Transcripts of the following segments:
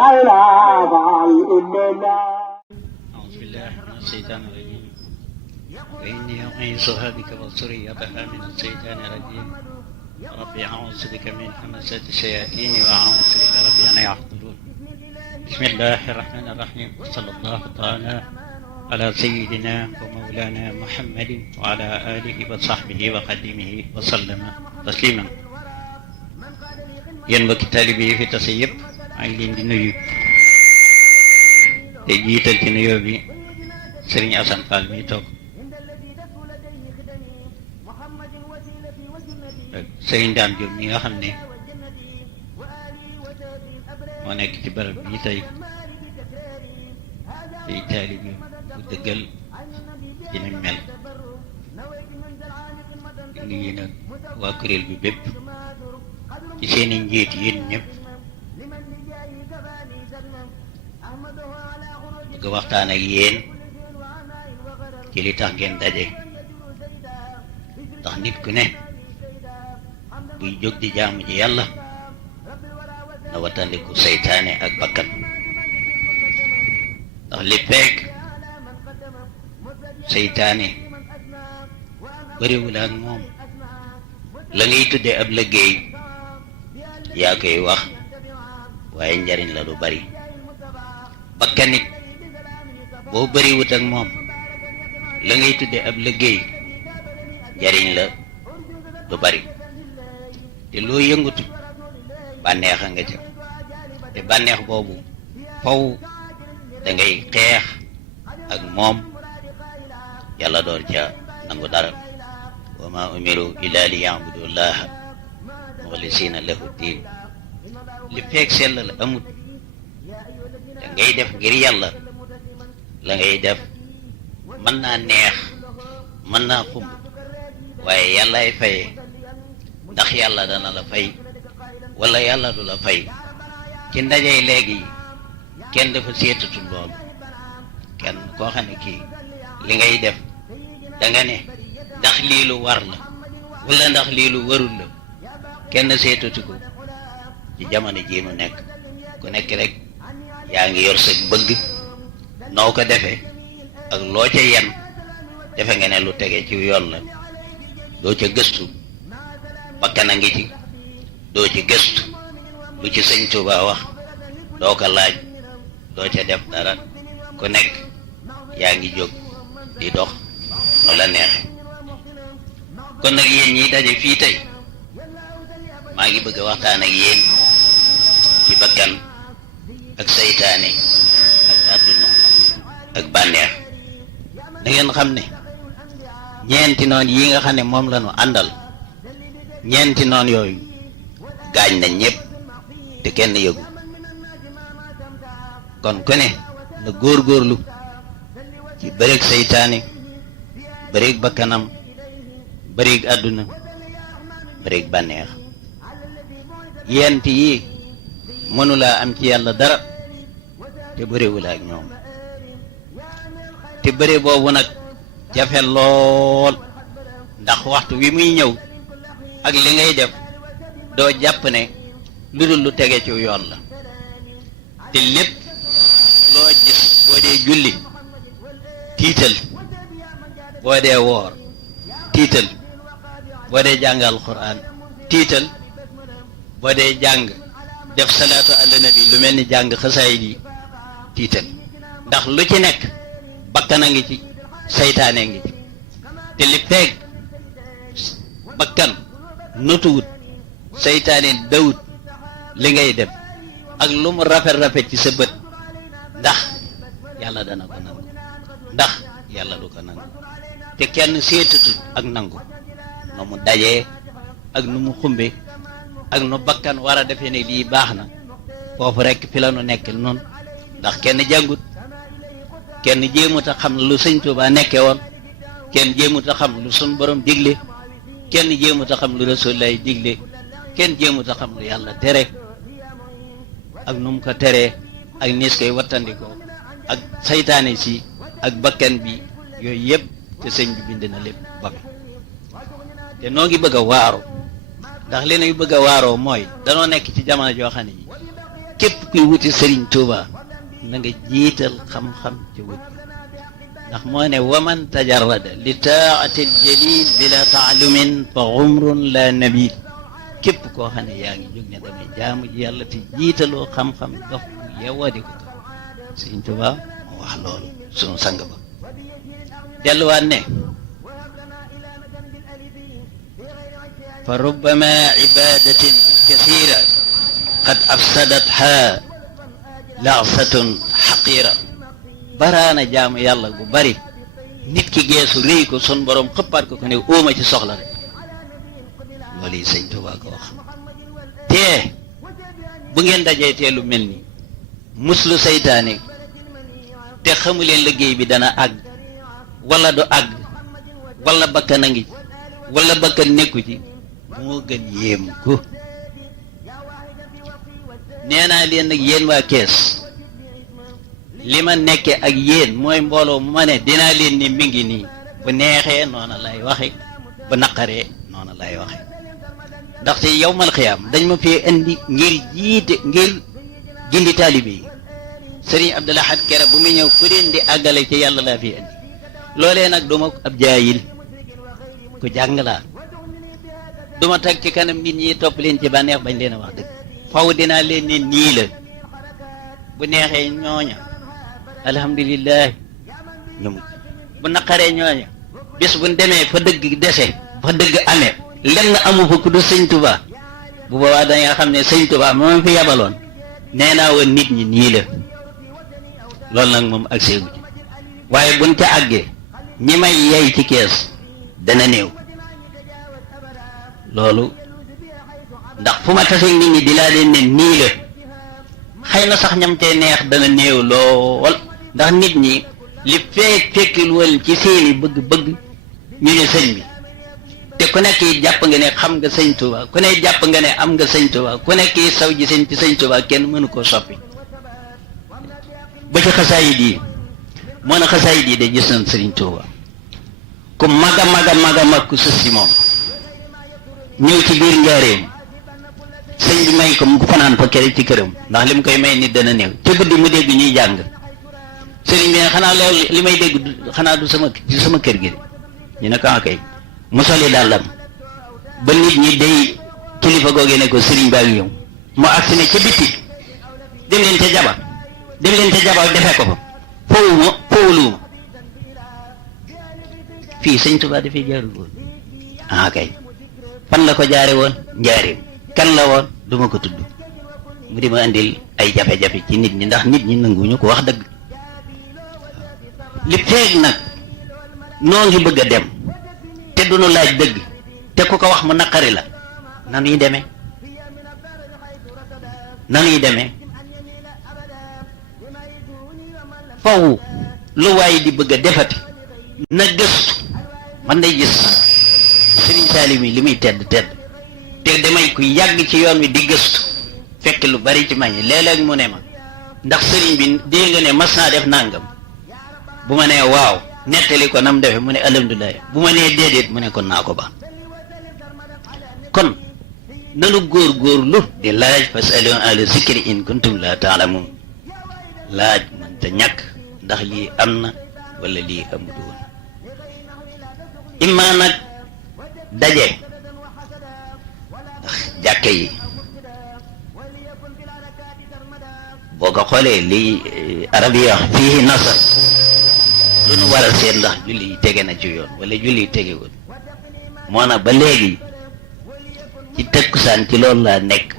لا إله إلا الله. أعوذ بالله من الشيطان الرجيم وإني أعيذها بك وذريتها من الشيطان الرجيم ربي أعوذ بك من همزات الشياطين وأعوذ بك ربي أن يحضرون. بسم الله الرحمن الرحيم وصلى الله تعالى على سيدنا ومولانا محمد وعلى آله وصحبه وخدمه وسلم تسليما. yéen mbokki taalibe yi fi tase yëpp maa ngi leen di nuyu te jiital ci nuyoo bi Serigne Assane Fall mi toog ak Serigne Dame Diop mi nga xam ne moo nekk ci barab bi tey taalibe bu dëggal ci ni mel nuyu nag waa kuréel bi bépp ci seeni njiit yéen ñëpp bëgg waxtaan ak yéen ci li tax ngeen daje ndax nit ku ne buy jóg di jaamu ji yàlla na wattandiku seytaane ak bakkan ndax li fekk seytaane bëriwul ak moom la ngay tudde ab liggéey yaa koy wax waaye njariñ la du bari bakkan nit boo bariwut ak moom la ngay tudde ab liggéey njariñ la du bari te loo yëngatu bànneex a nga ca te bànneex boobu faw da ngay xeex ak moom yàlla door ca nangu dara wa ma umiru illa li ya'budu llaha muxlisina lahu diin li feek sellal amut da ngay def ngir yàlla la ngay def mën naa neex mën naa xumb waaye yàllaay faye ndax yàlla dana la fay wala yàlla du la fay ci ndajey léegi kenn dafa seetatul loolu kenn koo xam ne kii li ngay def da nga ne ndax lii lu war la wala ndax lii lu warul la kenn seetatu ko ci jamono jii nu nekk ku nekk rek yaa ngi yor sa bëgg noo ko defee ak loo ca yen defe nga ne lu tege ci yoon la doo ca gëstu bakkan a ngi ci doo ci gëstu lu ci sëñ Tuubaa wax doo ko laaj doo ca def dara ku nekk yaa ngi jóg di dox nu la neexe kon nag yéen ñi daje fii tey maa ngi bëgg a waxtaan ak yéen ci bakkan ak saytaane ak àdduna ak bànneex da ngeen xam ne ñeenti noon yi nga xam ne moom la ñu àndal ñeenti noon yooyu gaañ na ñépp te kenn yëgu kon ku ne na góorgóorlu ci bëreeg saytaane bëreeg bakkanam bëreeg àdduna bëreeg bànneex yent yi mënulaa am ci yàlla dara te bëriwul ak ñoom te bëri boobu nag jafe lool ndax waxtu wi muy ñëw ak li ngay def doo jàpp ne lu dul lu tege ci yoon la te lépp loo gis boo dee julli tiital boo dee woor tiital boo dee jàngal Alxuraan tiital boo dee jàng def salaatu ala nabi lu mel ni jàng xasaayid yi tiital ndax lu ci nekk bakkan a ngi ci saytaane ngi ci te li feeg bakkan notuwut saytaane dawut li ngay def ak lu mu rafet ci sa bët ndax yàlla dana ko nangu ndax yàlla du ko nangu te kenn seetatut ak nangu nu mu dajee ak nu mu xumbe ak nu bakkan war a defee ne lii baax na foofu rekk fi la nu nekk noonu ndax kenn jàngut kenn jéemut a xam lu sëñ Tuubaa nekke woon kenn jéemut a xam lu sun borom digle kenn jéemut a xam lu Rasulullaay digle kenn jéemut a xam lu yàlla tere ak nu mu ko teree ak niis koy wattandikoo ak saytaane si ak bakkan bi yooyu yëpp te sëñ bi bind na lépp ba te noo ngi bëgg a waaru ndax li nuy bëgg a waaroo mooy danoo nekk ci jamono joo xam ne ji képp kuy wuti Sëriñ Tuuba na nga jiital xam-xam ci wut ndax moo ne waman tajarrada li taati aljalil bila taalumin fa umrun la nabil képp koo xam ne yaa ngi jóg ne damay jaamu ji yàlla te jiitaloo xam-xam dox bu yewadi ko Sëriñ Tuuba moo wax loolu sunu sang ba delluwaat ne fa rubbama ibadatin kasira qad afsadatha laasatun xaqira baraana jaamu yàlla gu bari nit ki geesu réy ko sun borom xëppaat ko ne óoma ci soxla rek loolu yi Sëñ Tuubaa ko wax te bu ngeen dajee teelu mel ni muslu seytaane te xamuleen liggéey bi dana àgg wala du àgg wala bakkan a ngi wala bakkan nekku ci moo gën yéem ko nee naa leen nag yéen waa Kees li ma nekke ak yéen mooy mbooloo mu ma ne dinaa leen ni mi ngi nii bu neexee noona lay waxe bu naqaree noona lay waxe ndaxte yawmal xiyaam dañ ma fee indi ngir jiite ngir gindi taalibe yi Sëriñ Abdul Ahad kere bu muy ñëw ku leen di àggale ci yàlla laa fi indi loolee nag duma ab jaayil ku jàng laa duma tag ci kanam nit ñi topp leen ci bànneex bañ leen a wax dëgg faw dinaa leen ne nii la bu neexee ñooña alhamdulilah ñu mujj bu naqaree ñooña bis bu demee fa dëgg dese fa dëgg amee lenn amu fa ku du Sëñ Tuubaa bu boobaa danga xam ne Sëñ Tuubaa moom fi yabaloon nee naa woon nit ñi nii la loolu nag moom ak seegu ci waaye buñ ca àggee ñi may yey ci Kees dana néew loolu ndax fu ma tasee nit ñi di laa leen ne nii la xëy na sax ñam tee neex dana néew lool ndax nit ñi li fekkil woon ci seeni bëgg-bëgg ñu ne sëñ bi te ku nekk yi jàpp nga ne xam nga Sëñ Tuubaa ku ne jàpp nga ne am nga Sëñ Tuubaa ku nekk yi saw ji sëñ ci Sëñ Tuubaa kenn mënu koo soppi ba ci xasaayid yi moo na xasaayid yi de gis nañ Sëriñ Tuubaa ku mag a mag a mag a mag ku sës si moom ñëw ci biir njaareem sëñ bi may ko mu fanaan fa kere ci këram ndax li mu koy may nit dana néew te guddi mu dégg ñuy jàng sëriñ bi ne xanaa loolu li may dégg xanaa du sama kër gi ñu ne ko kay mu soli dàllam ba nit ñi day kilifa googee ne ko sëriñ baa ngi ñëw mu agsi ne ca bitti dem leen ca jaba defee ko fa fowuluuma fii Sëñ Tuubaa dafay jaarul woon kay fan la ko jaare woon njaareem kan la woon duma ko tudd mu di ma andil ay jafe-jafe ci nit ñi ndax nit ñi nanguñu ko wax dëgg li feeg nag noo ngi bëgg a dem te duñu laaj dëgg te ku ko wax mu naqari la nanuy demee faw lu waaye di bëgg a defati na gëstu man day gis Sëriñ Saaliw mi li muy tedd te damay ku yàgg ci yoon wi di gëstu fekk lu bari ci mag ñi léeg-léeg mu ne ma ndax sëriñ bi dégg nga ne mas naa def nangam bu ma nee waaw nettali ko nam defe mu ne alhamdulilah bu ma nee déedéet mu ne kon naa ko ba kon nanu góor-góorlu di laaj fasalu ahla zikri in kuntum la taalamun laaj man te ñàkk ndax lii am na wala lii amut woon imma nag daje ndax jàkke yi boo ko xoolee lii arab yi wax fii nasar lu nu war a seet ndax julli yi tege na ci yoon wala julli yi tegewul moo na ba léegi ci tëkkusaan ci loolu laa nekk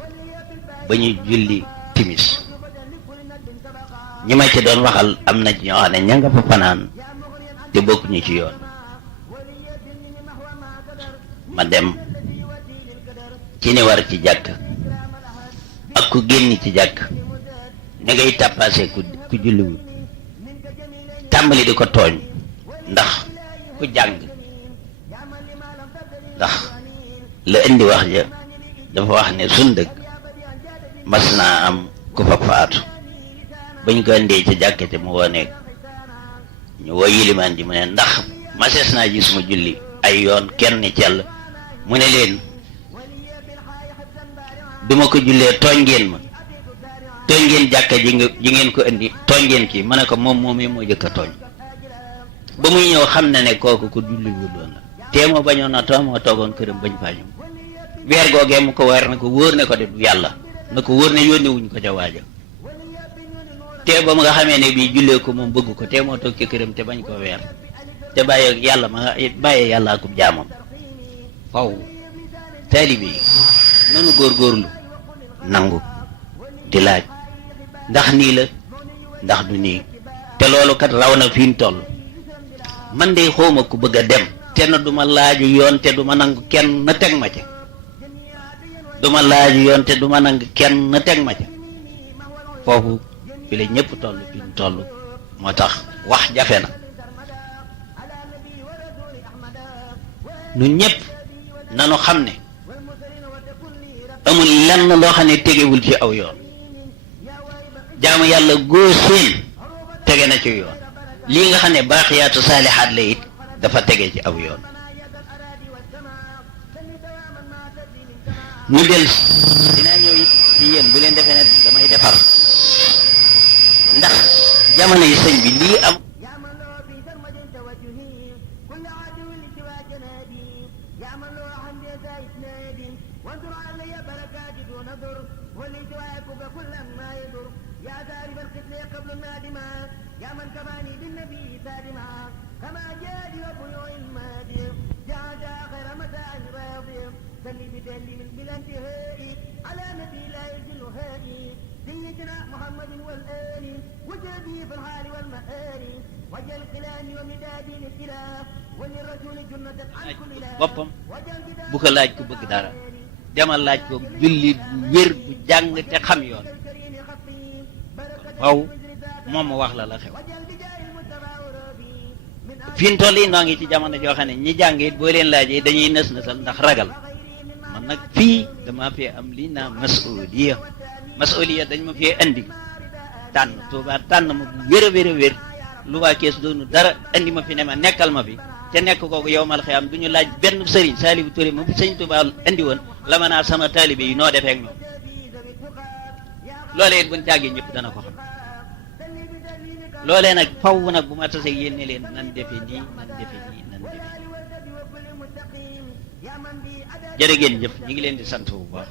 ba ñu julli timis ñi ma ci doon waxal am na ci ñoo xam ne ña nga fa fanaan te bokkuñu ci yoon ma dem ci ni war ci jàkk ak ku génn ci jàkk ni ngay tàppaase ku julliwul tàmbali di ko tooñ ndax ku jàng ndax la indi wax ja dafa wax ne sun dëkk mas naa am ku fa faatu bañ ko indee ca jàkkete mu wone ñu woo yilimaan ji mu ne ndax masees naa gis mu julli ay yoon kenn cell mu ne leen duma ko jullee tooñ ngeen ma tooñ ngeen jàkka ji ngeen ko indi tooñ ngeen kii ma ne ko moom moomee moo jëkk a tooñ ba muy ñëw xam na ne kooku ko julliwul woon la tee moo bañoon na too moo toogoon këram bañ faa ñëw weer googee mu ko weer na ko wóor ne ko de du yàlla na ko wóor ne yónne wuñ ko ca waaja te ba mu nga xamee ne bii jullee ko moom bëgg ko te moo toog ci këram te bañ koo weer te bàyyee yàlla bàyyee yàlla akub jaamam faw taalibe yi nanu góorgóorlu nangu di laaj ndax nii la ndax du nii te loolu kat raw na fi ñu toll man de xawma ku bëgg a dem te na duma laaju yoon te duma nangu kenn na teg ma ca duma laaju yoon te duma nangu kenn na teg ma ca foofu fi la ñëpp toll fi ñu toll moo tax wax jafe na ñun ñëpp nanu xam ne amul lenn loo xam ne tegewul ci aw yoon jaamu yàlla góor seen tege na ci yoon lii nga xam ne baaxiyaatu saalihaat la it dafa tege ci aw yoon ñu del dinaa ñëw it ci yéen bu leen defee ne damay defar ndax jamono yi sëñ bi lii am boppam bu ko laaj ku bëgg dara demal laaj ko julli wér bu jàng te xam yoon waaw moom mu wax la xew fi mu toll yi noo ngi ci jamono joo xam ne ñi jàng it boo leen laajee dañuy nës-nësal ndax ragal man nag fii dama fee am lii naa masuliya dañ ma fee andi tànn Tuubaa tànn ma bu wér a wér a wér lu waa kees doonu dara andi ma fi ne ma nekkal ma fi te nekk kooku yow mal xiyam du ñu laaj benn sëriñ Saalibu Ture ma fi sëñ Tuubaa andi woon la ma naa sama taalibe yi noo defee ak ñoom loolee it buñ càggee ñëpp dana ko xam loolee nag faw nag bu ma tasee yéen ne leen nan defe nii nan defe nii nan defe nii jërë ngeen jëf ñu ngi leen di sant bu baax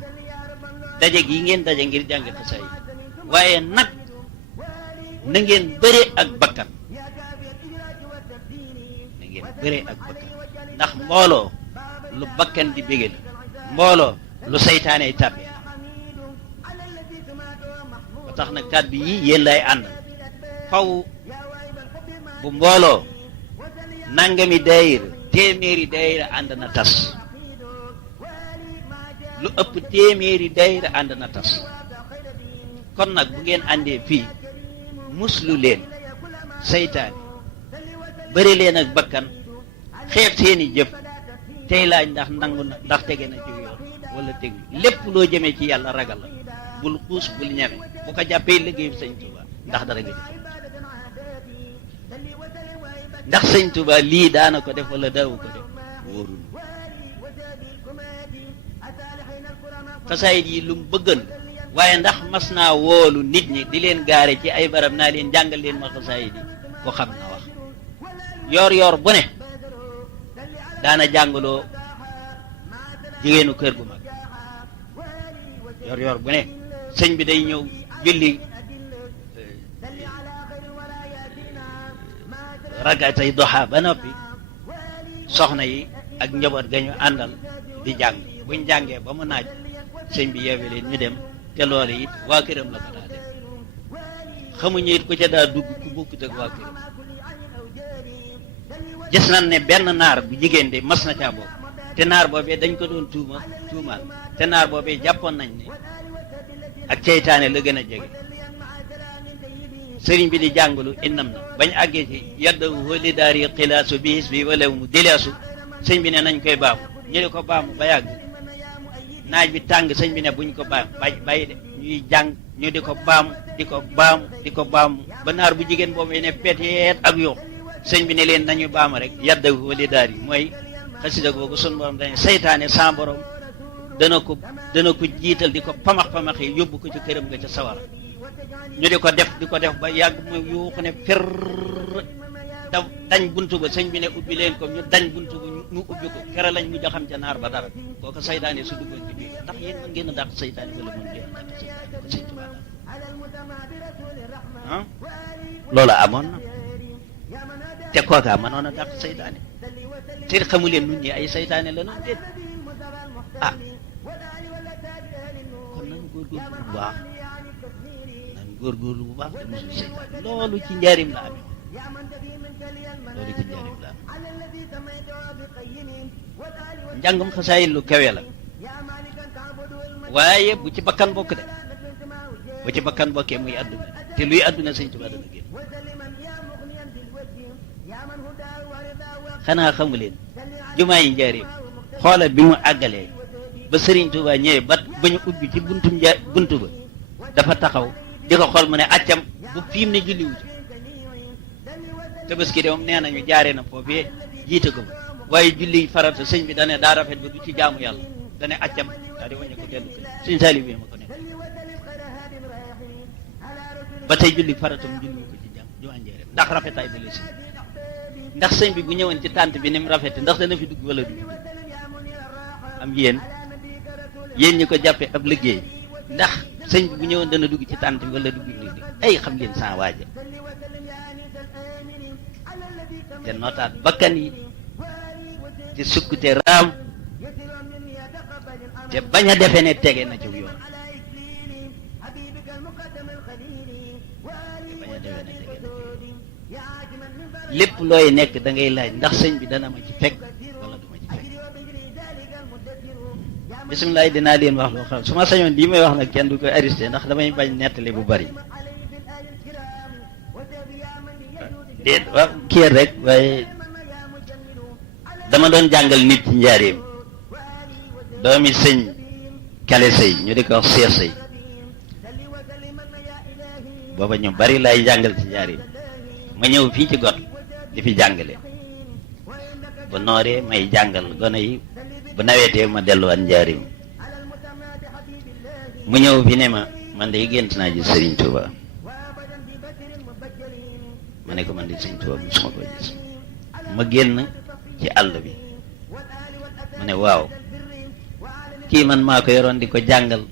daje gi ngeen daje ngir jàng xasaay waaye nag na ngeen bëre ak bakkan na ngeen bëre ak bakkan ndax mbooloo lu bakkan di bége la mbooloo lu saytaaney tàbbi ba tax nag kàddu yi yéen lay àndal faw bu mbooloo nangami daayira téeméeri daayira ànd na tas lu ëpp téeméeri daayira ànd na tas kon nag bu ngeen àndee fii muslu leen saytaane bëri leen ak bakkan xeeb seeni jëf tey laaj ndax nangu na ndax tege na ci yoon wala tegu lépp loo jëmee ci yàlla ragal la bul xuus bul ñeme bu ko jàppee liggéeyu sëñ Tuubaa ndax dara nga def ndax sëñ Tuubaa lii daana ko def wala daawu ko def wóorul xasaayit yi lu mu bëggan waaye ndax mas naa woolu nit ñi di leen gaare ci ay barab naa leen jàngal leen ma xasaayit yi ko xam na wax yor bu ne daana jàngaloo jigéenu kër gu mag yor bu ne sëñ bi day ñëw julli rakaatay doxa ba noppi soxna yi ak njaboot ga ñu àndal di jàng buñ jàngee ba mu naaj sëñ bi yeewe leen ñu dem te loolu it waa këram la ko daa def xamuñu it ku ca daa dugg ku bokkut ak waa këram gis nañ ne benn naar bu jigéen de mas na caa bokk te naar boobee dañ ko doon tuumaal te naar boobee jàppoon nañ ne ak ceytaane la gën a jege sëriñ bi di jàngalu innam na bañ àggee ci yaddawu li daari xilaasu biis bi wala mu dilaasu sëñ bi ne nañ koy baamu ñu di ko baamu ba yàgg naaj bi tàng sëñ bi ne buñ ko baam bàyyi de ñuy jàng ñu di ko baamu di ko baamu di ko baamu ba naar bu jigéen boobu ne peteet ak yow sëñ bi ne leen nañu baamu rek yaddawu li daari mooy xasida googu sun borom dañu saytaane sa borom dana ko jiital di ko pamax-pamax yi yóbbu ko ci këram nga ca sawara ñu di ko def ba yàgg mu yuuxu ne fir dañ buntu ba sëñ bi ne ubbi leen ko ñu dañ buntu ba ñu ubbi ko kere lañ mujj a xam ca naar ba dara kooku saytaane su duggoon ci biir ndax yéen mën ngeen a dàq saytaane wala mën ngeen a dàq saytaane ba sëñ Tuubaa ah loolu amoon na te kookaa mënoon a dàq saytaane te xamu leen nun ñi ay saytaane la noonu déet ah kon nañ góorgóorlu bu baax nañ góorgóorlu bu baax te mosul saytaane loolu ci njaarim la amee loolu ci njaarim la amee njàngum xasaayid lu kawe la waaye bu ci bakkan bokk de bu ci bakkan bokkee muy adduna te luy adduna sëñ Tuubaa dana génn xanaa xamu leen jumaa yi njaarim xoola bi mu àggalee ba sëriñ Tuubaa ñëwee ba ñu ubbi ci buntu ba dafa taxaw di ko xool mu ne accam bu fiim ne julli wuti Tabaski de moom nee nañu jaaree na foofee jiite ko ba waaye julli farata sëñ bi dane daa rafet ba du ci jaamu yàlla dane accam daa di wàññi ko dellu kër suñ saali bi ma ko nekk ba tey julli farata mu julli ko ci jumaa njaarim ndax rafetaay bi la si ndax sëñ bi bu ñëwoon ci tànt bi ni mu rafete ndax dana fi dugg wala du fi dugg am yéen ñi ko jàppee ab liggéey ndax sëñ bi bu ñëwoon dana dugg ci tànt bi wala dugg ay xam ngeen sans waaja te nootaat bakkan yi te sukkute raam te bañ a defe ne tege na ci yoon lépp looy nekk da ngay laaj ndax sëñ bi dana ma ci fekk wala du ma ci fekk bisimilah dinaa leen wax loo xam su ma sañoon lii may wax nag kenn du ko arrêté ndax damay bañ nettali bu bari déet waaw kii rek waaye dama doon jàngal nit ci njaareem doomi sëñ Kale Sey ñu di ko wax Seex Sey booba ñu bari lay jàngal ci njaareem ma ñëw fii ci got di fi jàngale bu nooree may jàngal gone yi bu nawetee ma delluwaat njaareem mu ñëw fi ne ma man day gént naa gis Sëriñ Tuuba ma ne ko man de Sëriñ Tuuba musuma ko gis ma génn ci àll bi mu ne waaw kii man maa ko yoroon di ko jàngal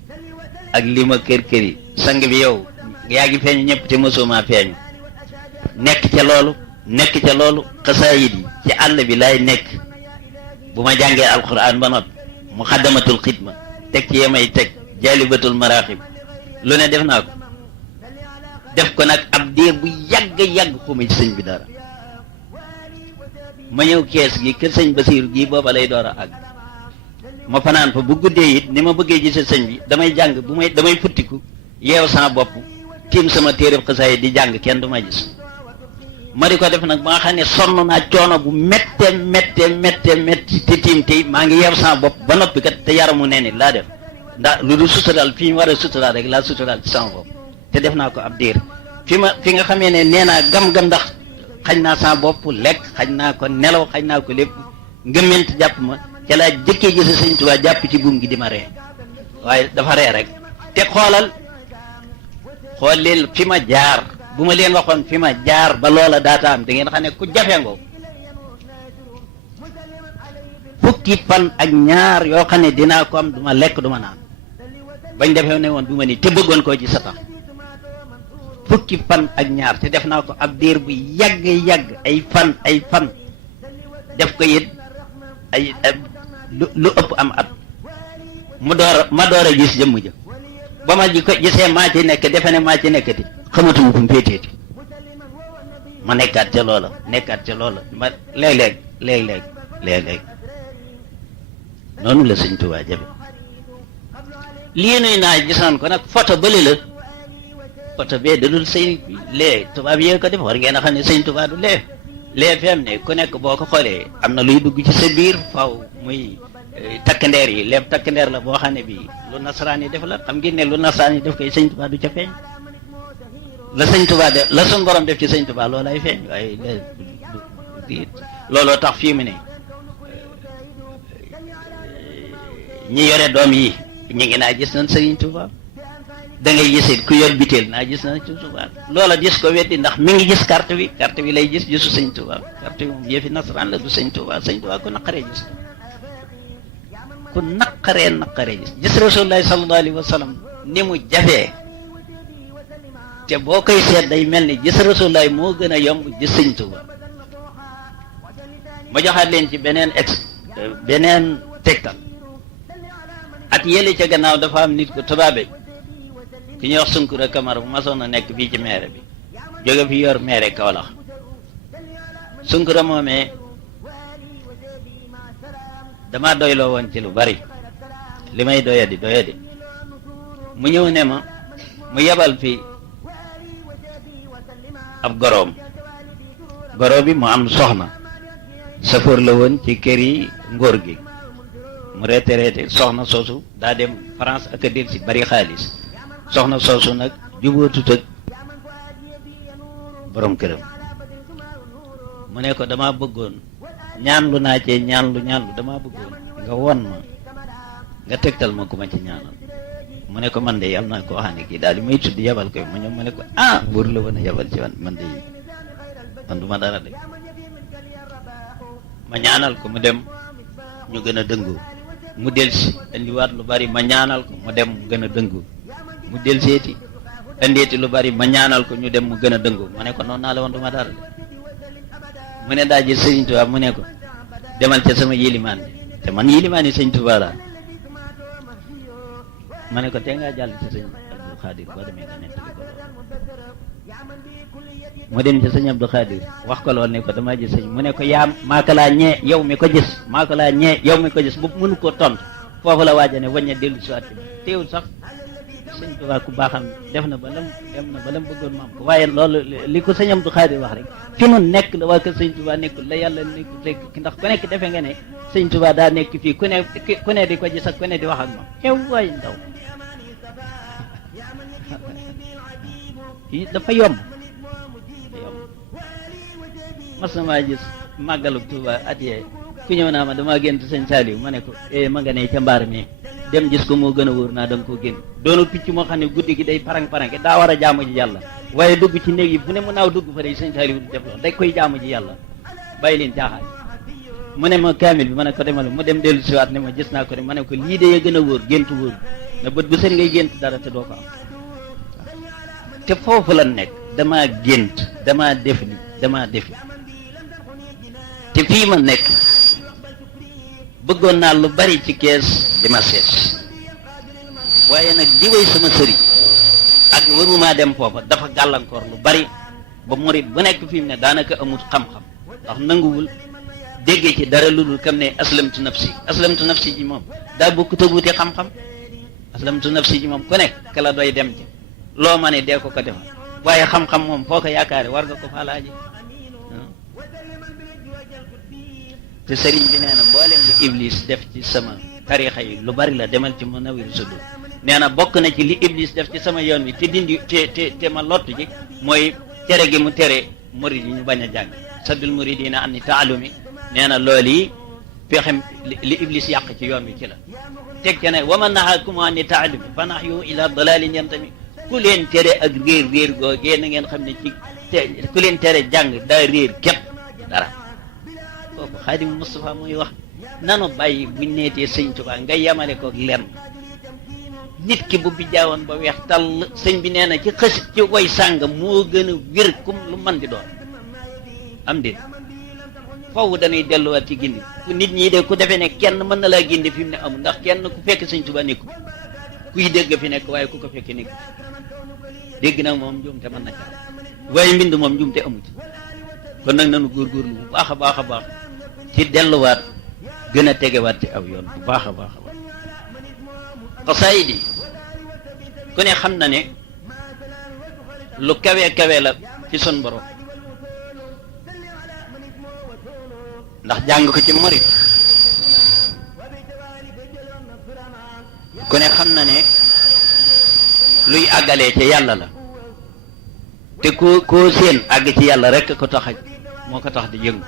ak li ma kër yi sang bi yow yaa ngi feeñu ñëpp te mosuma feeñu nekk ca loolu xasaayid yi ci àll bi laay nekk bu ma jàngee alquran ba noppi mu xaddamatul xidma teg ci yemay teg jaalibatul maraaxib lu ne def naa ko def ko nag ab diir bu yàgg xuma ci sëñ bi dara ma ñëw kees gi kër sëñ Basiiru gi booba lay door a àgg ma fanaan fa bu guddee it ni ma bëggee gise sëñ bi damay jàng damay futtiku yeew sama bopp tiim sama téereb xasaayid di jàng kenn du ma gis ma di ko def nag ba nga xam ne sonn naa coono bu metti te tiim tey maa ngi yeew sama bopp ba noppi kat te yaramu nee ni laa def ndax lu dul suturaal fi ñu war a suturaal rek laa suturaal ci sama bopp te def naa ko ab diir fi nga xamee ne nee naa gam-gam ndax xañ naa sama bopp lekk xañ naa ko nelaw xañ naa ko lépp ngëment jàpp ma ca laa jëkkee gise Sëñ Tuubaa jàpp ci buum gi di ma ree waaye dafa ree rek te xool leen fi ma jaar bu ma leen waxoon fi ma jaar ba loola daata am da ngeen xam ne ku jafengoo fukki fan ak ñaar yoo xam ne dinaa ko am du ma lekk du ma naan bañ defee ne woon du ma ni te bëggoon koo ci sa tax fukki fan ak ñaar te def naa ko ab diir bu yàgg ay fan def ko it ay lu ëpp am at ma door a gis jëmm ja ba ma ji ko gisee maa ci nekk defe ne maa ci nekkati xamatuma fu mu féeteeti ma nekkaat ca loola ma léeg-léeg noonu la Sëñ Tuubaa jafe lii nuy naa gisoon ko nag photo bële la photo bee dadul sëñ lee tubaab yee ko def war ngeen a xam ne Sëñ Tuubaa du lee fem ne ku nekk boo ko xoolee am na luy dugg ci sa biir faw muy takk ndeer yi lépp takk ndeer la boo xam ne bii lu nasaraan yi def la xam ngeen ne lu nasaraan yi def koy Sëñ Tuubaa du ca feeñ la Sëñ Tuubaa def la suñ borom def ci Sëñ Tuubaa loolay feeñ waaye looloo tax fii mu ne ñi yore doom yi ñu ngi naa gis nañ Sëriñ Tuubaa da ngay gisit ku yor biteel naa gis na ci Tuubaa loola gis ko weddi ndax mi ngi gis carte bi lay gis gisu sëñ Tuubaa carte bi moom yëfi nasaraan la du sëñ Tuubaa ku naqaree gis ku naqaree gis rasulullahi sallallahu alayhi wa sallam ni mu jafee te boo koy seet day mel ni gis rasulullahi moo gën a yomb gis sëñ Tuubaa ma joxaat leen ci beneen tegtal at yële ca gannaaw dafa am nit ku tubaabe ki ñuy wax Sunkura Kamara bu masoon a nekk fii ci maire bi jóge fi yor maire Kaolack Sunkura moomee dama doyloo woon ci lu bari li may doyadi mu ñëw ne ma mu yebal fi ab goroom bi mu am soxna safoor la woon ci kër yi ngóor gi mu retraité soxna soosu daa dem France ak a del si bari xaalis soxna soosu nag jubootut ak borom këram mu ne ko dama bëggoon ñaanlu naa cee ñaanlu dama bëggoon nga won ma nga tegtal ma ku ma ci ñaanal mu ne ko man de yal naa koo xam ne kii daal di may tudd yabal koy mu ñëw mu ne ko buur la woon a yabal ci man de man du ma dara de ma ñaanal ko mu dem ñu gën a dëngoo mu delsi indiwaat lu bari ma ñaanal ko mu dem mu gën a dëngoo mu del seeti indeeti lu bari ma ñaanal ko ñu dem mu gën a dëngoo mu ne ko noonu naa la woon du ma dara de mu ne daa jël Sëriñ Tuubaa mu ne ko demal ca sama yilimaan bi te man yilimaan yi Sëriñ Tuubaa laa ma ne ko te ngaa jàll ci sëñ Abdou Khadir boo demee nga nettali ko lool mu dem ci sëñ Abdou Khadir wax ko lool ne ko damaa gis sëñ mu ne ko maaka laa ñee yow mi ko gis bu mënu ko tontu foofu la waaja ne waññe dellu si waat teewul sax sëñ Tuubaa ku baaxam dem na ba lam bëggoon maam ko waaye loolu li ko sëñ Abdou Khadir wax rek fi mu nekk la waa kër sëñ Tuubaa nekkul la yàlla nekkul rek ndax ku nekk defe nga ne sëñ Tuubaa daa nekk fii ku ne di ko gis ak ku ne di wax ak moom xew waay ndaw dafa yomb mas na maa gis màggalu Tuuba at yee ku ñëw naa ma damaa gént sëñ Saliou ma ne ko ma nga ne ca mbaar mi dem gis ko moo gën a wóor naa da nga koo génn doonu picc moo xam ne guddi gi day parang-parange daa war a jaamu ji yàlla waaye dugg ci néeg yi fu ne mu naaw dugg fa day sëñ Saliou du def loolu day koy jaamu ji yàlla bàyyi leen caaxaan mu ne ma kaamil bi ma ne ko demal mu dem dellu siwaat ne ma gis naa ko de ma ne ko lii de gën a wóor gént wóor na bët bu seen ngay gént dara te doo ko am te foofu la nekk damaa gént damaa def li te fii ma nekk bëggoon naa lu bari ci kees di ma seet waaye nag di way sama sëriñ ak waruma dem foofa dafa gàllankoor lu bari ba murit bu nekk fi mu ne daanaka amut xam-xam ndax nanguwul déggee ci dara lu dul kam ne aslamtu nafsi ji moom daa bokkut ak wuti xam-xam aslamtu nafsi ji moom ku nekk ka la doy dem ci loo ma ne dee ko defal waaye xam-xam moom foo ko yaakaare war nga ko fa laaji te sëriñ bi nee na mboolem lu iblis def ci sama tarixa yi lu bari la demal ci Munawwirus Sudur nee na bokk na ci li iblis def ci sama yoon wi te dindi te ma lottu ji mooy tere gi mu tere murid yi ñu bañ a jàng saddul muridina an ni taalumi nee na loolu yi pexem li iblis yàq ci yoon wi ci la teg ca ne wa man nahaakum an ni taalumi fa nahyu ila dalalin yantami ku leen tere ak réer googee na ngeen xam ne ci ku leen tere jàng daa réer képp dara kooku Xaadimu Mustafaa muy wax nanu bàyyi buñ neetee sëñ Tuubaa nga yemale ko lenn nit ki bu bijjaawoon ba weex tàll sëñ bi nee na ci ci way sàng moo gën a wér kum lu man di doon am déet foofu dañuy delluwaat ci gindi ku nit ñi de ku defee ne kenn mën na laa gindi fi mu ne amul ndax kenn ku fekk sëñ Tuubaa nekku kuy dégg fi nekk waaye ku ko fekk nekk dégg nag moom njuumte mën na ca waaye mbind moom njuumte amu ci kon nag nanu góorgóorlu bu baax a baax a baax ci delluwaat gën a tegewaat ci aw yoon bu baax a baax a baax xasaayid yi ku ne xam na ne lu kawe la ci sun borom ndax jàng ko ci murit ku ne xam na ne luy àggalee ci yàlla la te koo seen àgg ci yàlla rek ko tax moo ko tax di yëngu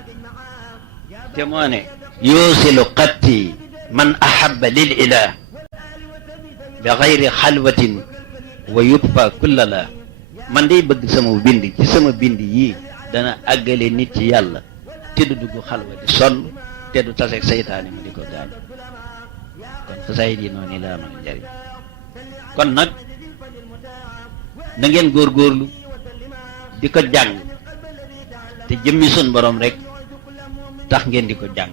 te moo ne yuusilu qatti man ahabba lil ilah bi gayri xalwatin wa yutfa kulla la man day bëgg sama bind ci sama bind yii dana àggale nit ci yàlla te du dugg xalwa di sonn te du taseeg saytaane mu di ko gaañ kon xasaayid yi noonu la amal njariñ kon nag na ngeen góorgóorlu di ko jàng te jëmmi sun borom rek tax ngeen di ko jàng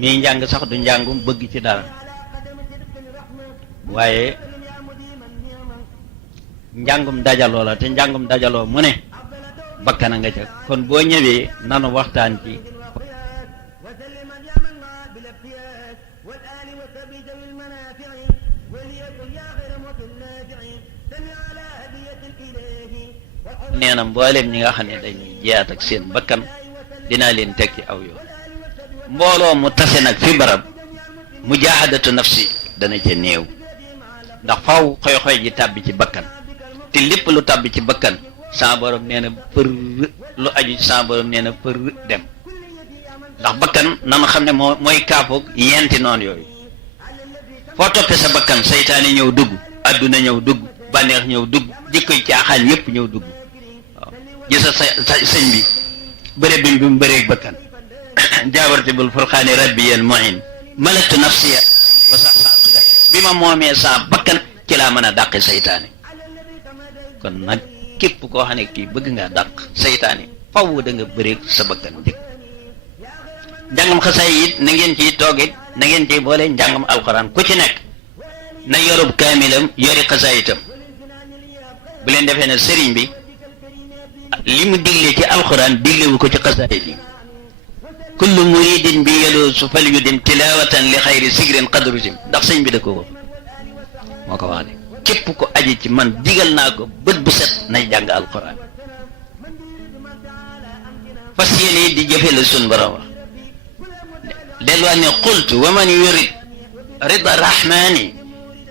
mii njàng sax du njàngum bëgg ci dara waaye njàngum dajaloo la te njàngum dajaloo mu ne bakkana nga ca kon boo ñëwee nanu waxtaan ci nee na mbooleem ñi nga xam ne dañuy jiyaat ak seen bakkan dinaa leen teg ci aw yoon mbooloo mu tase nag fi barab mujaahadatu nafsi dana ca néew ndax faw xoy-xoy ji tàbbi ci bakkan te lépp lu tàbbi ci bakkan sa borom nee na për lu aju ci sa borom nee na për dem ndax bakkan nanu xam ne mooy kaafoog yenti noonu yooyu foo toppee sa bakkan seytaane ñëw dugg adduna ñëw dugg bànneex ñëw dugg jikkoy caaxaan yépp ñëw dugg waaw gisa sa sëñ bi bëre bi mu bëreeg bakkan jaabarte bul furqaani rabbiyan muhin malaktu nafsiya wa sax bi ma moomee sa bakkan ci laa mën a dàqi seytaane kon nag képp koo xam ne kii bëgg ngaa dàq seytaane faw da nga bëreeg sa bakkan njëkk njàngam xasaay it na ngeen ciy toog it na ngeen ciy boole njàngam alxuraan ku ci nekk na yorub kaamilam yori xasaay itam bu leen defee ne sëriñ bi li mu digle ci alxuraan diglewu ko ci xasaay yi kullu muridin bi yaluusu fal yudim tilawatan li xayri sigrin qadrusim ndax sëñ bi da ko wax moo ko wax de képp ko aji ci man digal naa ko bët bu set nay jàng alquran fas yéene di jëfe la sun borom wax delluwaat ne qultu wa man yurid rida rahmani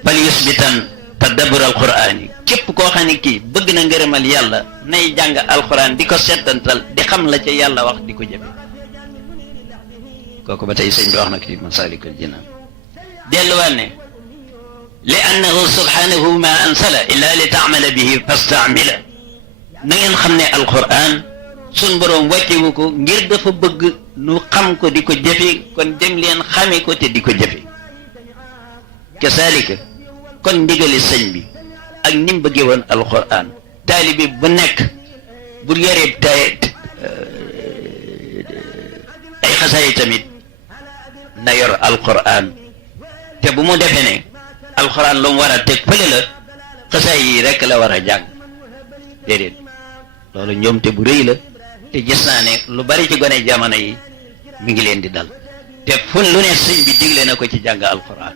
fal yusbitan tadabbur alqurani képp koo xam ne kii bëgg na ngërëmal yàlla nay jàng alquran di ko settantal di xam la ca yàlla wax di ko jëfe kooku ba tey sëñ bi wax na ko ci Masaalikul Jinaan delluwaat ne li annahu subhanahu ma ansala illa li taamala bihi fastamila na ngeen xam ne alquran sun boroom wàccewu ko ngir dafa bëgg nu xam ko di ko jëfe kon dem leen xame ko te di ko jëfe kasaalika kon ndigali sëñ bi ak ni mu bëggee woon alquran taalibi bu nekk bu yoree ay xasaay tamit na yor alquran te bu mu defee ne alquran lu mu war a teg fële la xasaay yi rek la war a jàng déedéet loolu ñoomte bu rëy la te gis naa ne lu bari ci gone jamono yi mi ngi leen di dal te fun lu ne sëñ bi digle na ko ci jàng alquran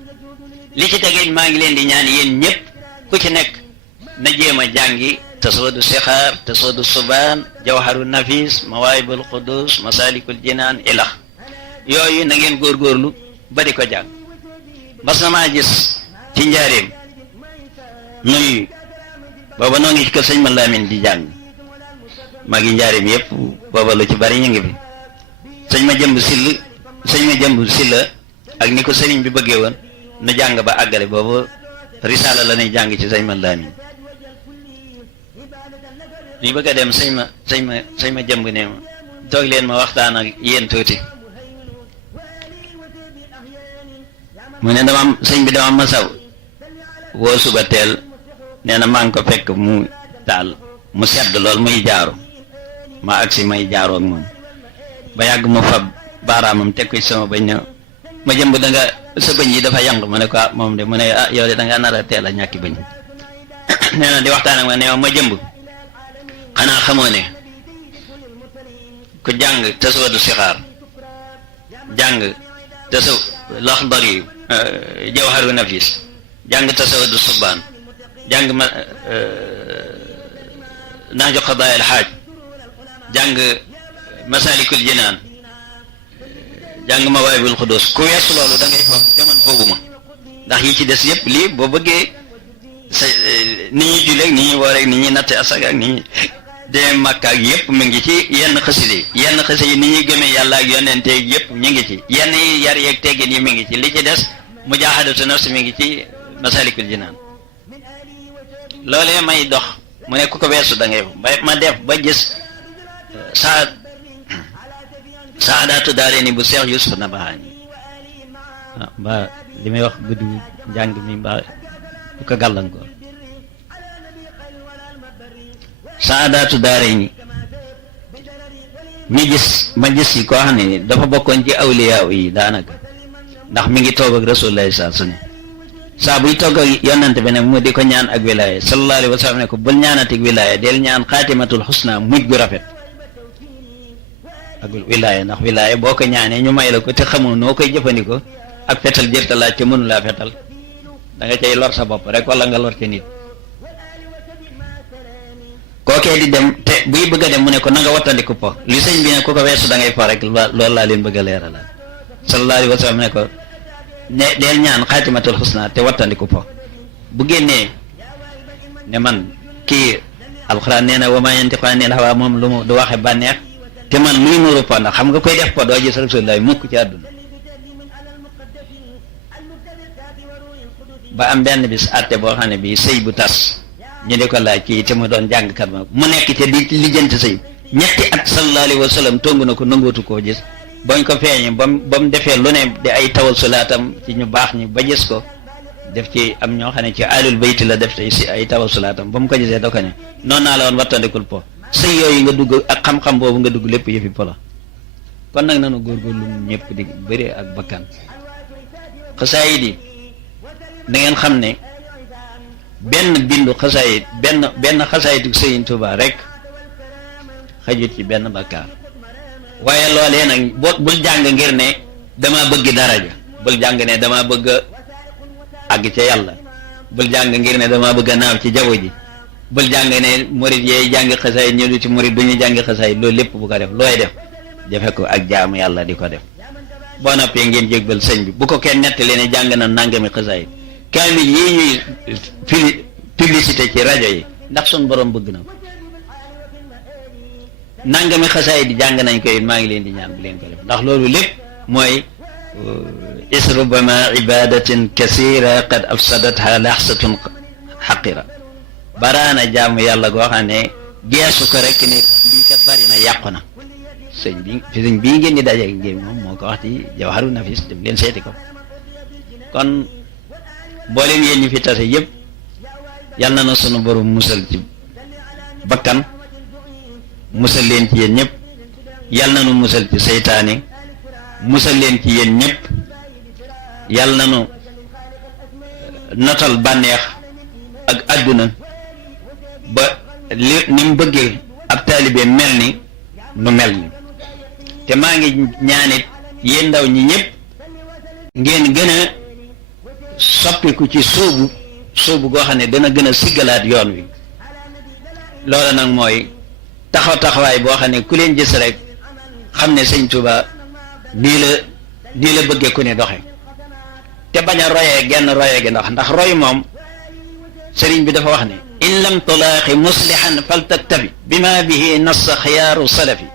li ci tegee maa ngi leen di ñaan yéen ñëpp ku ci nekk na jéem a jàngi tasawudu sixaar tasawudu subaan jawharu nafis mawaahibul qudus masalikul jinaan ilax yooyu na ngeen góorgóorlu ba di ko jàng mas na maa gis ci njaareem nuy booba noo ngi ci kër sëñ ma Lamin di jàng maa ngi njaareem yépp booba lu ci bari ñu ngi fi sëñ ma jëmb silla ak ni ko sëriñ bi bëggee woon nu jàng ba àggale boobu risaala la ñuy jàng ci sëñ ma Lamin ñu bëgg a dem sëñ ma jëmb ne ma toog leen ma waxtaan ak yéen tuuti mu ne sëñ bi dama masaw woo suba teel nee na maa ngi ko fekk mu taal mu sedd lool muy jaaru ma agsi may jaaroog moom ba yàgg mu fab baaraamam teg ko ci sama bëñ ne ma jëmb da nga sa bëñ yi dafa yang ma ne ko moom de mu ne yow de da nga nar a teel a ñàkki bëñ nee na di waxtaan ak ma ne ma jëmb xanaa xamoo ne ku jàng tasawudu sixaar jàng laxdar yi jawharu nafis jàng tasawudu subaan jàng ma naaju qadaayil xaaj jàng masalikul jinaan jàng mawaahibul qudus ku weesu loolu da ngay foog te man fooguma ndax yi ci des yëpp lii boo bëggee sa ni ñuy julleeg ni ñuy wooreeg ni ñuy natte asaka ak ni ñuy de Makka ak yëpp mi ngi ci yenn xaside yi ni ñuy gëmee yàlla ak yonente yëpp ñu ngi ci yenn yi yar yeeg teggin yi mi ngi ci li ci des mujaahadatu nafs mi ngi ci masalikul jinaan loolee may dox mu ne ku ko weesu da ngay ma def ba gis saadaatu daare ni bu Seex Yuusuf Nabahaani mbaa li may wax guddi njàng mi mbaa du ko gàllankoor saadaatu daare ni ma gis yi koo xam ne dafa bokkoon ci awliyaa yi daanaka ndax mi ngi toog ak Rasulullah su ne saa buy togg ak yonante bi ne mu di ko ñaan ak wilaaya sallallahu alayhi wa sallam ne ko bul ñaanati ak wilaaya del ñaan xaatimatul xusna mujj gu rafet ak wilaaya ndax wilaaya boo ko ñaanee ñu may la ko te xamul noo koy jëfandikoo ak fetal jërta laaj te mënu laa fetal da nga cay lor sa bopp rek wala nga lor ca nit kookee di dem te buy bëgg a dem mu ne ko na nga wattandiku po li sëñ bi ne ku ko weesu da ngay po rek loolu laa leen bëgg a leeralal sallallahu alayhi wa sallam ne ko ne del ñaan xaatimatul xusna te wattandiku po bu génnee ne man kii alxuraan nee na wa maa yantiqu anil hawaa moom lu mu du waxe bànneex te man luy nuru po ndax xam nga koy def po doo gis Rasulullah mukk ci àdduna ba am benn bis àtte boo xam ne bii sëy bu tas ñu di ko laaj kii te mu doon jàngkat ma mu nekk te di lijjanti sëy ñetti at sallallahu alayhi wa sallam tongu na ko nangootu koo gis bañ ko feeñee ba mu defee lu ne di ay tawasulaatam ci ñu baax ñi ba gis ko def ci am ñoo xam ne ci alul bayti la def tey si ay tawasulaatam ba mu ko gisee da ko ne noonu naa la woon wattandikul po sëy yooyu nga dugg ak xam-xam boobu nga dugg lépp yëfi po la kon nag nanu góorgóorlu ñëpp di bëri ak bakkan xasaayid yi da ngeen xam ne benn bindu xasaayid benn xasaayidu Sëriñ Tuubaa rek xajut ci benn bakkaar waaye loolee nag bul jàng ngir ne dama bëgg daraja bul jàng ne dama bëgg àgg ca yàlla bul jàng ngir ne dama bëgg a naaw ci jaww ji bul jàng ne murid yeey jàng xasaayid ñu du ci murid du ñu jàng xasaayid loolu lépp bu ko def looy def defe ko ak jaamu yàlla di ko def boo noppee ngeen jégbal sëñ bi bu ko kenn nettali ne jàng na nangami xasaayid kaamil yii ñuy publicité ci rajo yi ndax sun borom bëgg na ko nangami xasaayid di jàng nañ ko it maa ngi leen di ñaan bu leen ko def ndax loolu lépp mooy isrubama ibadatin kasira qad afsadatha laxsatun xaqira baraana jaamu yàlla goo xam ne geesu ko rek ne lii kat bari na yàqu na sëñ bii ngeen di daje ngeen moom moo ko wax ci jawharu nafis dem leen seeti ko kon mboolem yéen ñu fi tase yëpp yal na sunu borom musal ci bakkan musal leen ci yéen ñëpp yal na nu musal ci seytaane musal leen ci yéen ñëpp yal na nu notal bànneex ak àdduna ba ni mu bëggee ab taalibe mel ni nu mel ni te maa ngi ñaanit yéen ndaw ñi ñëpp ngeen gën a soppiku ci sóobu goo xam ne dana gën a siggalaat yoon wi loola nag mooy taxawaay boo xam ne ku leen gis rek xam ne sëñ Tuuba nii la bëggee ku ne doxe te bañ a royee genn royee gi ndax roy moom sëriñ bi dafa wax ne in lam tulaaxi muslihan faltaktabi bima bihi nassa xiyaaru salafi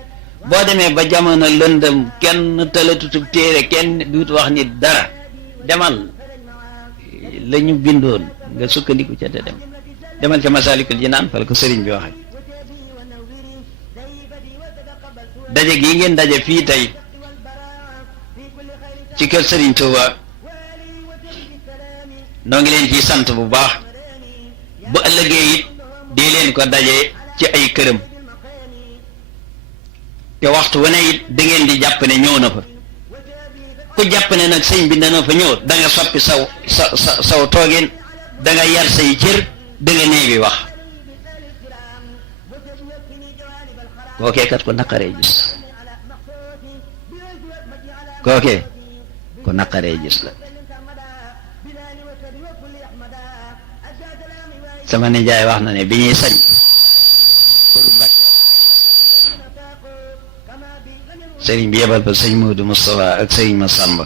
boo demee ba jamono lëndëm kenn talatutub téere kenn duut wax nit dara demal la ñu bindoon nga sukkandiku ca te demal ca Masaalikul Jinaan fal ko sëriñ bi waxe daje gii ngeen daje fii tey ci kër Sëriñ Tuuba noo ngi leen ciy sant bu baax bu ëllëgee it dee leen ko daje ci ay këram te waxtu wane it da ngeen di jàpp ne ñëw na fa ku jàpp ne nag sëñ bi dana fa ñëw da nga soppi saw toogin da nga yar say cër da nga néegi wax kookee kat ko naqaree gis kookee ko naqaree gis la sama nijaay wax na ne bi ñuy sañ Kodu Mbàkke sëriñ bi yebal fa sëñ Moodu Moustapha ak sëriñ Massamba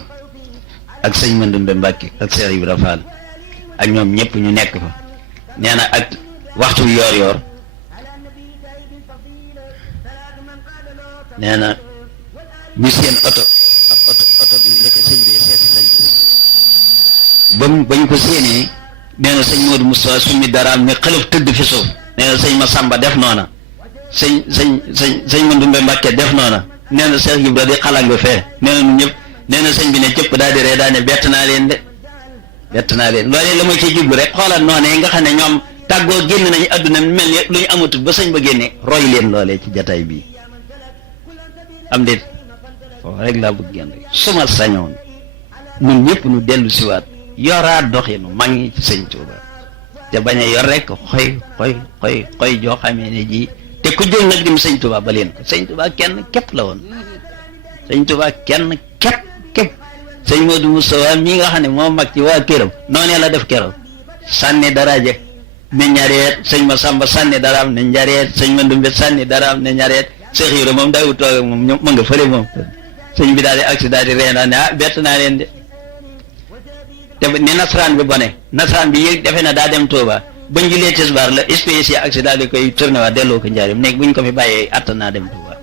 ak sëñ Mandumbe Mbàkke ak Seex Ibra Faal ak ñoom ñëpp ñu nekk fa nee na ak waxtu yoor nee na ñu seen oto ab oto bi nekk sëñ bi seet sëñ bañ ko séenee nee na sëñ Modou Moustapha summi daraam ne xelaf tëdd fi suuf nee na sëñ Massamba def noona sëñ Mandumbe Mbàkke def noona nee na Cheikh Ibra di xalang fee nee na ñun ñëpp nee na sëñ bi ne cëpp daal di ree daa ne bett naa leen loolee la may ci jublu rek xoolal noonee nga xam ne ñoom tàggoo génn nañu àdduna mel ni lu ñu amatul ba sëñ ba génne roy leen loolee ci jataay bii am déet foofu rek laa bëgg génn suma sañoon ñun ñëpp nu dellu siwaat yoraat doxinu mag ñi ci sëñ Tuuba te bañ a yor rek xoy joo xamee ne ji te ku jël nag dim sëñ Tuuba ba leen ko sëñ Tuuba kenn képp la woon sëñ Tuuba kenn képp sëñ Modou Moustapha mii nga xam ne moo mag ci waa këram noonee la def keroog sànni daraje ne ñareet sëñ Massamba sànni daraam ne ñareet sëñ Mandumbe sànni daraam ne ñareet Cheikh Ibra moom daawul toog ak moom ñoom ma nga fële moom sëñ bi daal di agsi daal di ree naa ne bett naa leen de te ni nasaraan bi bone nasaraan bi yëg defe na daa dem Touba bañ julee tisbaar la espèce yi agsi daal di koy tourné waat delloo ko njaarim nekk buñ ko fi bàyyee attan naa dem Touba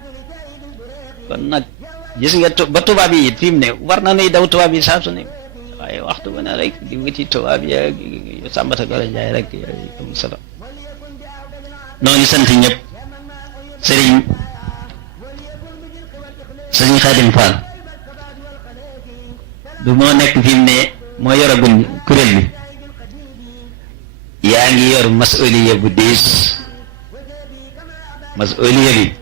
kon nag gis nga ba tubaab yi it fi mu ne war na nuy daw tubaab yi saa su ne waaye waxtu ba ne rek di wuti tubaab yi Sambata Gora Njaay rek am solo noo ngi sant ñëpp sëriñ Xaadim Fall du moo nekk fi mu ne moo yoragul kuréel bi yaa ngi yor masuliya bu diis masuliya bi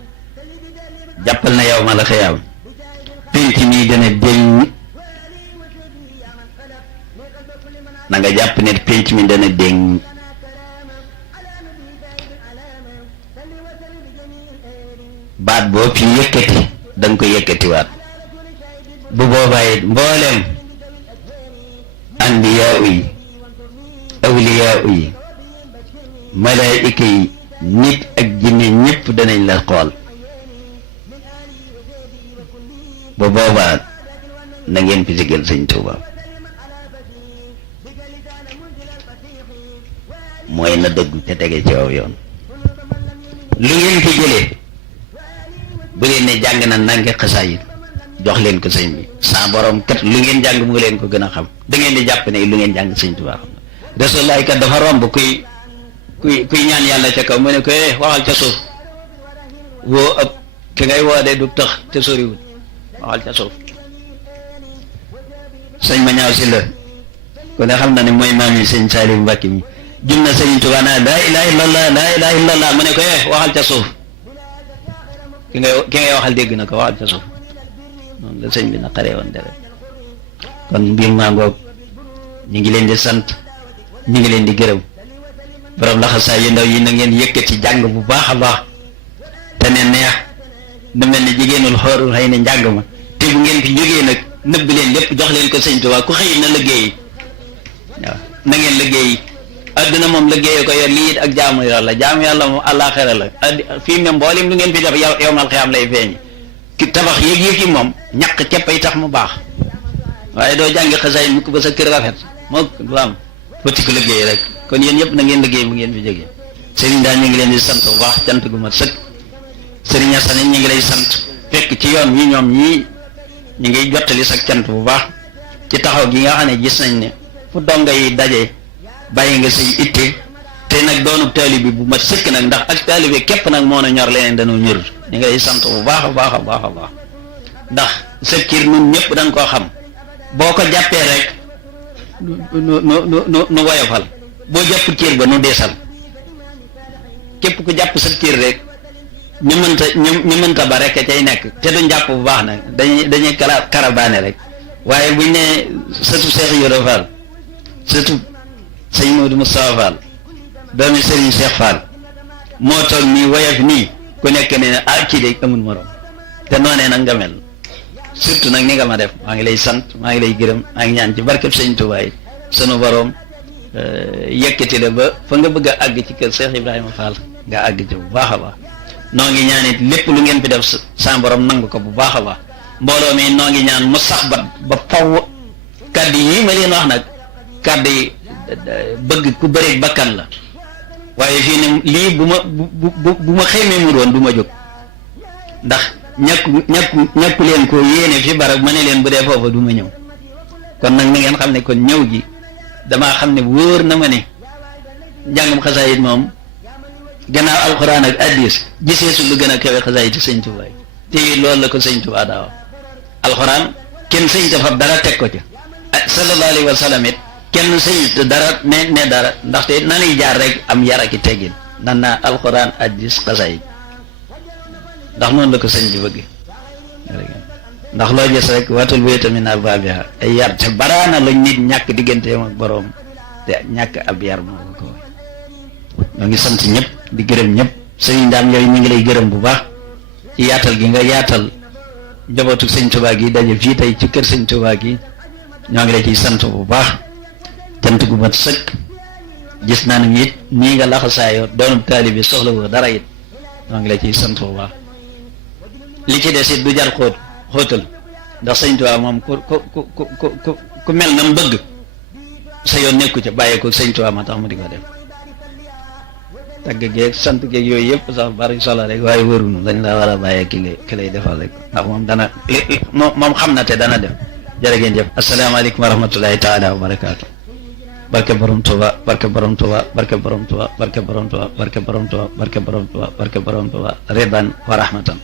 jàppal na yow ma la xëyaam penc mi dana déng na nga jàpp ne penc mi dana déng baat boo fi yëkkati da nga ko yëkkatiwaat bu boobaa it mbooleem anbiyaa yi awliyaa yi malaayika yi nit ak jinne ñëpp danañ la xool bu boobaa na ngeen fi sigal sëñ Tuuba mooy na dëgg te tege ci aw yoon lu ngeen fi jëlee bu leen ne jàng na nange xasaayit jox leen ko sëñ bi sa borom kat lu ngeen jàng mu leen ko gën a xam da ngeen di jàpp ne lu ngeen jàng sëñ Tuuba xam na Rasulullaay kat dafa romb kuy ñaan yàlla ca kaw mu ne ko waxal ca suuf woo ëpp ki ngay woo de du tax te soriwul waxal ca suuf sëñ ma ñaaw si la ko ne xam na ne mooy maam yi sëñ Saliou Mbacke mi jum na sëñ Tuuba naa laa ilaaha illallah laa ilaaha illallah mu ne ko waxal ca suuf ki ngay waxal dégg na ko waxal ca suuf noonu la sëñ bi na xaree woon dara kon mbir maa ngoog ñu ngi leen di sant ñu ngi leen di gërëm borom laxasaay yu ndaw yi na ngeen yëkkati jàng bu baax a baax te ne neex na mel ne jigéenul xoorul xëy na njàng ma te bu ngeen fi jógee nag nëbb leen lépp jox leen ko sëñ Tuuba ku xëy na liggéey waaw na ngeen liggéey adduna moom liggéey ko yor lii it ak jaamu yàlla moom àllaaxira la fii même mboolem lu ngeen fi def yowmal xiyaam lay feeñ ki tabax yëg yi moom ñàkk képp ay tax mu baax waaye doo jàngi xasaay mukk ba sa kër rafet mook du am bëti ko liggéey rek kon yéen yëpp na ngeen liggéey bu ngeen fi jógee sëriñ daal ñu ngi leen di sant bu baax cant gu mat sëkk sëriñ Asan ñu ngi lay sant fekk ci yoon wi ñoom ñii ñu ngi jottali sa cant bu baax ci taxaw gi nga xam ne gis nañ ne fu donga yi daje bàyyi nga say itte te nag doonu taalibe bu mat sëkk nag ndax ak taalibe képp nag moo na ñor leneen dañu ñor ñu ngi lay sant bu baax a baax a baax a baax ndax sa kër nun ñëpp da nga koo xam boo ko jàppee rek nu woyofal boo jàpp cër ba nu deesal képp ku jàpp sa cër rek ñu mënta ba rek cay nekk te duñ jàpp bu baax nag dañuy karabaane rek waaye buñ ne sëtu Cheikh Ibra Fall sëtu sëñ Modou Moustapha Fall doomi Serigne Cheikh Fall moo toog nii woyof nii ku nekk ne kii de amul morom te noonee nag nga mel surtout nag ni nga ma def maa ngi lay sant maa ngi lay gërëm maa ngi ñaan ci barkeb sëñ Tuubaa yi sunu borom yëkkati la ba fa nga bëgg a àgg ci kër Cheikh Ibrahima Fall nga àgg ci bu baax a baax noo ngi ñaan it lépp lu ngeen fi def sa borom nangu ko bu baax a baax mbooloo mi noo ngi ñaan mu sax ba faw kàddu yi ma leen wax nag kàddu yi bëgg ku bëri bakkan la waaye fii ne lii bu ma xëymee mu doon du ma jóg ndax ñàkku leen ko yéene fi barab ma ne leen bu dee foofa du ma ñëw kon nag na ngeen xam ne kon ñëw gi damaa xam ne wóor na ma ne njàngum xasaayit moom gannaaw alxuraan ak addis gisee su lu gën a kawe xasaayit sëñ Tuubaa te loolu la ko sëñ Tuubaa daa wax alxuraan kenn sëñ ta fab dara teg ko ca sallallahu alayhi wa sallam it kenn sëñ dara ne dara ndaxte nanuy jaar rek am yar ak i teggin nan naa alxuraan addis xasaayit ndax noonu la ko sëñ bi bëgg ndax loo gis rek watul wéeta min arbaabiha ay yar te baraana lañ nit ñàkk digganteem ak boroom te ñàkk ab yar moo ko ñoo ngi sant ñëpp di gërëm ñëpp sëriñ Daam yooyu ñu ngi lay gërëm bu baax ci yaatal gi nga yaatal njabootu sëñ Tuubaa gi daje fii tey ci kër sëñ Tuubaa gi ñoo ngi lay ciy sant bu baax cant gu mat sëkk gis naa ne it nii nga laxasaayoo doonub taalibe soxla woo dara it ñoo ngi lay ciy sant bu baax li ci des it du jar xóotal ndax sëñ Tuubaa moom ku mel na mu bëgg sa yoon nekku ca bàyyee ko sëñ Tuubaa ma tax mu di ko def tagg geeg sant geeg yooyu yëpp sax bari solo rek waaye wërunu dañ la war a bàyyee ki lay defal rek ndax moom dana moom xam na te dana def jërë ngeen jëf asalaamaaleykum wa rahmatullahi taala wa barakaatu barke borom Tuuba barke borom Tuuba barke borom Tuuba barke borom Tuuba barke borom Tuuba barke borom Tuuba barke borom Tuuba ridan wa rahmatan